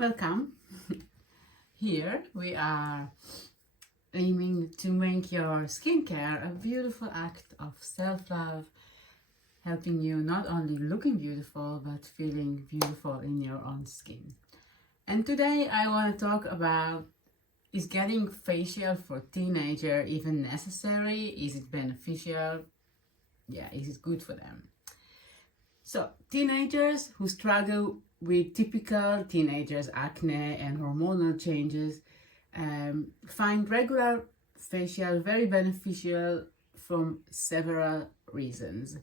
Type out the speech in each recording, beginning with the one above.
Welcome. Here we are aiming to make your skincare a beautiful act of self-love, helping you not only looking beautiful but feeling beautiful in your own skin. And today I want to talk about, is getting facial for teenager even necessary? Is it beneficial? Yeah, is it good for them? So teenagers who struggle with typical teenagers acne and hormonal changes find regular facial very beneficial from several reasons.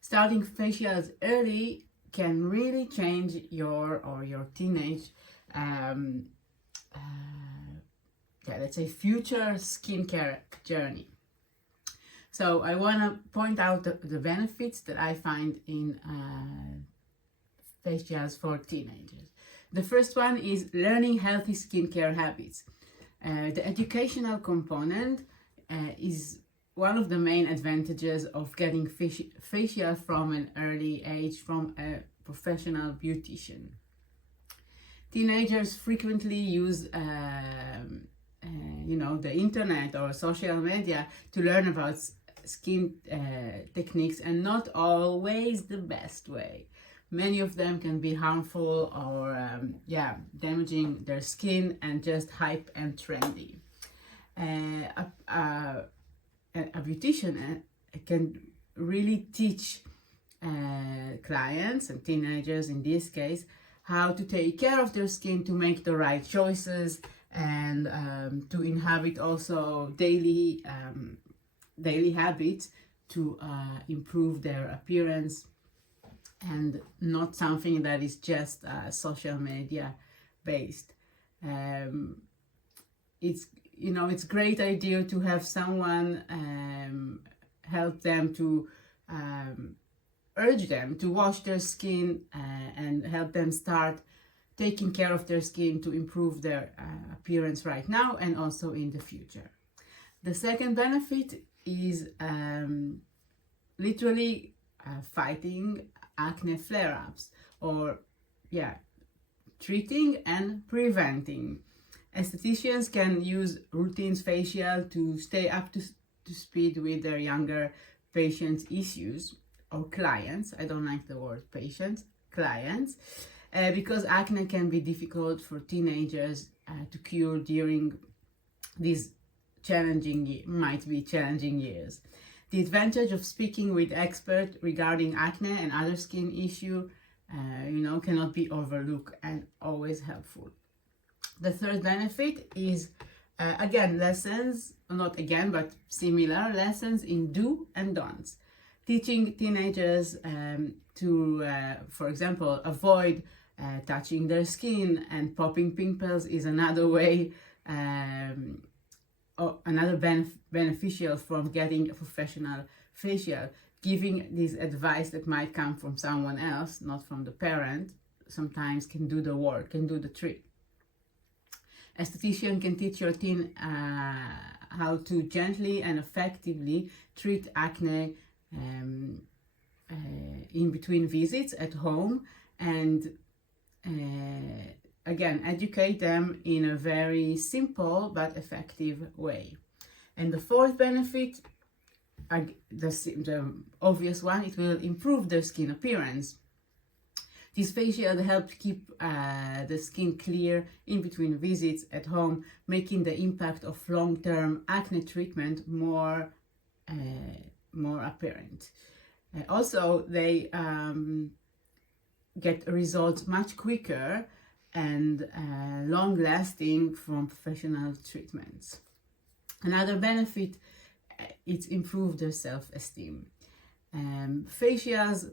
Starting facials early can really change your teenage let's say future skincare journey. So I want to point out the benefits that I find in facials for teenagers. The first one is learning healthy skincare habits. The educational component is one of the main advantages of getting facial from an early age from a professional beautician. Teenagers frequently use the internet or social media to learn about skin techniques, and not always the best way. Many of them can be harmful or damaging their skin and just hype and trendy. A beautician can really teach clients and teenagers in this case how to take care of their skin, to make the right choices, and to inhabit also daily habits to improve their appearance, and not something that is just social media based. It's great idea to have someone help them to urge them to wash their skin and help them start taking care of their skin to improve their appearance right now and also in the future. The second benefit is literally fighting acne flare-ups, or treating and preventing. Aestheticians can use routines facial to stay up to speed with their younger patients' issues, or clients. I don't like the word patients, clients, because acne can be difficult for teenagers to cure during these challenging years. The advantage of speaking with experts regarding acne and other skin issue cannot be overlooked and always helpful. The third benefit is similar lessons in do and don'ts. Teaching teenagers to, for example, avoid touching their skin and popping pimples is another way, beneficial from getting a professional facial. Giving this advice that might come from someone else, not from the parent, sometimes can do the work, can do the trick. Aesthetician can teach your teen how to gently and effectively treat acne in between visits at home, and educate them in a very simple but effective way. And the fourth benefit, the obvious one, it will improve their skin appearance. This facial helps keep the skin clear in between visits at home, making the impact of long-term acne treatment more apparent. Also, they get results much quicker and long-lasting from professional treatments. Another benefit is improve their self-esteem. Facials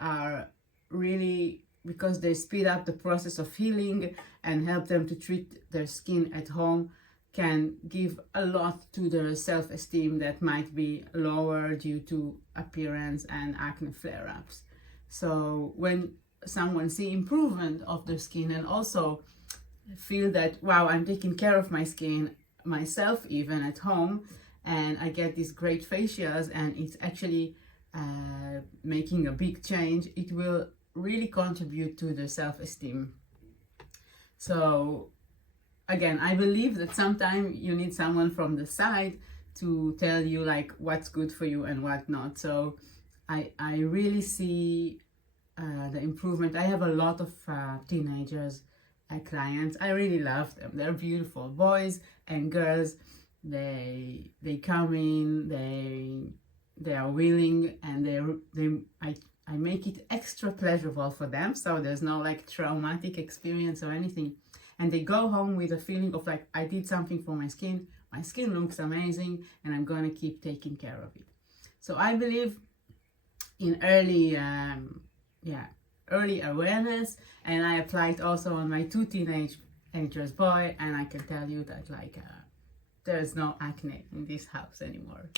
are really, because they speed up the process of healing and help them to treat their skin at home, can give a lot to their self-esteem that might be lower due to appearance and acne flare-ups. So when someone see improvement of their skin and also feel that, wow, I'm taking care of my skin myself even at home, and I get these great facials and it's actually making a big change, it will really contribute to the self-esteem. So again, I believe that sometimes you need someone from the side to tell you like what's good for you and what not. So I really see the improvement. I have a lot of teenagers clients. I really love them. They're beautiful boys and girls. They come in, they are willing, and I make it extra pleasurable for them, so there's no like traumatic experience or anything. And they go home with a feeling of like, I did something for my skin looks amazing, and I'm gonna keep taking care of it. So I believe in early awareness, and I applied also on my 2 teenagers boy, and I can tell you that like there's no acne in this house anymore.